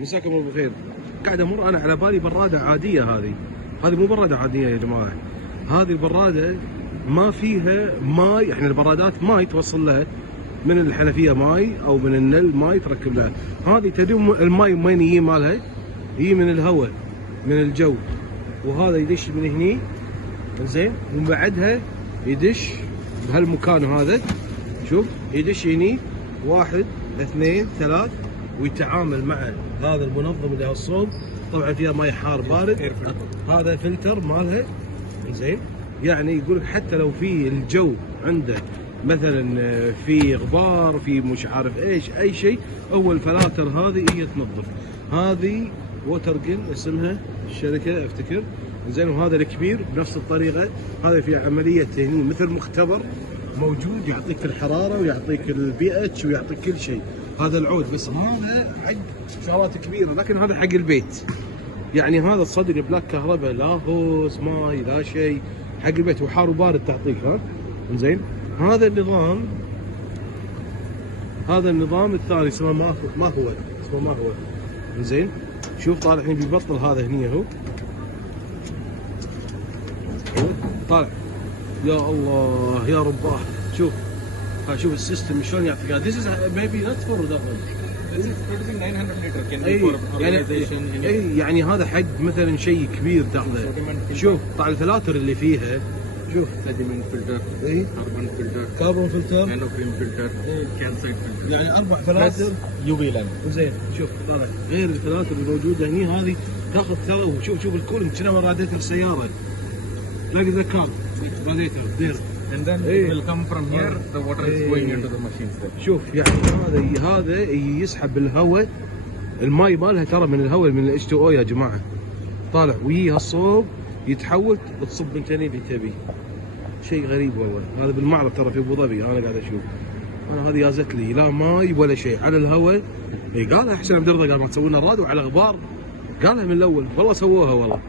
مساكم الله بالخير. قاعد امر انا على بالي براده عاديه، هذه مو براده عاديه يا جماعه. هذه البراده ما فيها ماي، احنا البرادات ماي توصل لها من الحنفيه، ماي او من النل ماي تركب لها. هذه تدوم الماي وين يجي مالها؟ يجي من الهواء، من الجو، وهذا يدش من هني زين، ومن بعدها يدش بهالمكان هذا. شوف يدش هني 1 2 3 ويتعامل مع هذا المنظم اللي هالصوب. طبعا فيها ماي حار بارد، هذا فلتر مالها زين. يعني يقول لك حتى لو في الجو عنده مثلا في غبار، في مش عارف ايش، اي شيء، هو الفلاتر هذه هي تنظف. هذه ووتر جن اسمها الشركه افتكر زين. وهذا الكبير بنفس الطريقه، هذا في عمليه هني مثل مختبر موجود، يعطيك الحراره ويعطيك البي اتش ويعطيك كل شيء. هذا العود بس، هذا حق شغلات كبيره، لكن هذا حق البيت. يعني هذا تصدق بلاك كهرباء، لا هوس ماي لا شيء، حق البيت، وحار وبارد تعطيك. ها زين. هذا النظام الثاني اسمه ما هو زين. شوف طالع الحين بيبطل هذا هني اهو، طالع. يا الله يا رباه، شوف السيستم شلون يعطيك. This is maybe not for that one. This is 900 liter can be for organization. يعني هذا حق مثلا شيء كبير تاخذه. شوف طالع الفلاتر اللي فيها، شوف sediment filter, كاربون فلتر، nanocream filter, calcite filter. يعني 4 فلاتر UV lamp. زين. شوف طالع غير الفلاتر الموجوده هني، هذه تاخذ ترى. وشوف الكولينج كنا راديتر سياره، تلاقي ذا كار راديتر دير. And then it will come from here, the water is going into the machines there. شوف يعني هذا يسحب الهواء، الماي مالها ترى من الهواء، من الاتش 2 او يا جماعه، طالع ويجي هالصوب يتحول، تصب انت اللي تبي. شيء غريب والله. هذا بالمعرض ترى في ابو ظبي، انا قاعد اشوف. انا هذه يازت لي لا ماي ولا شيء، على الهواء. قالها حسين عبد الرضا، قال ما تسوي لنا الراد وعلى غبار، قالها من الاول والله سووها والله.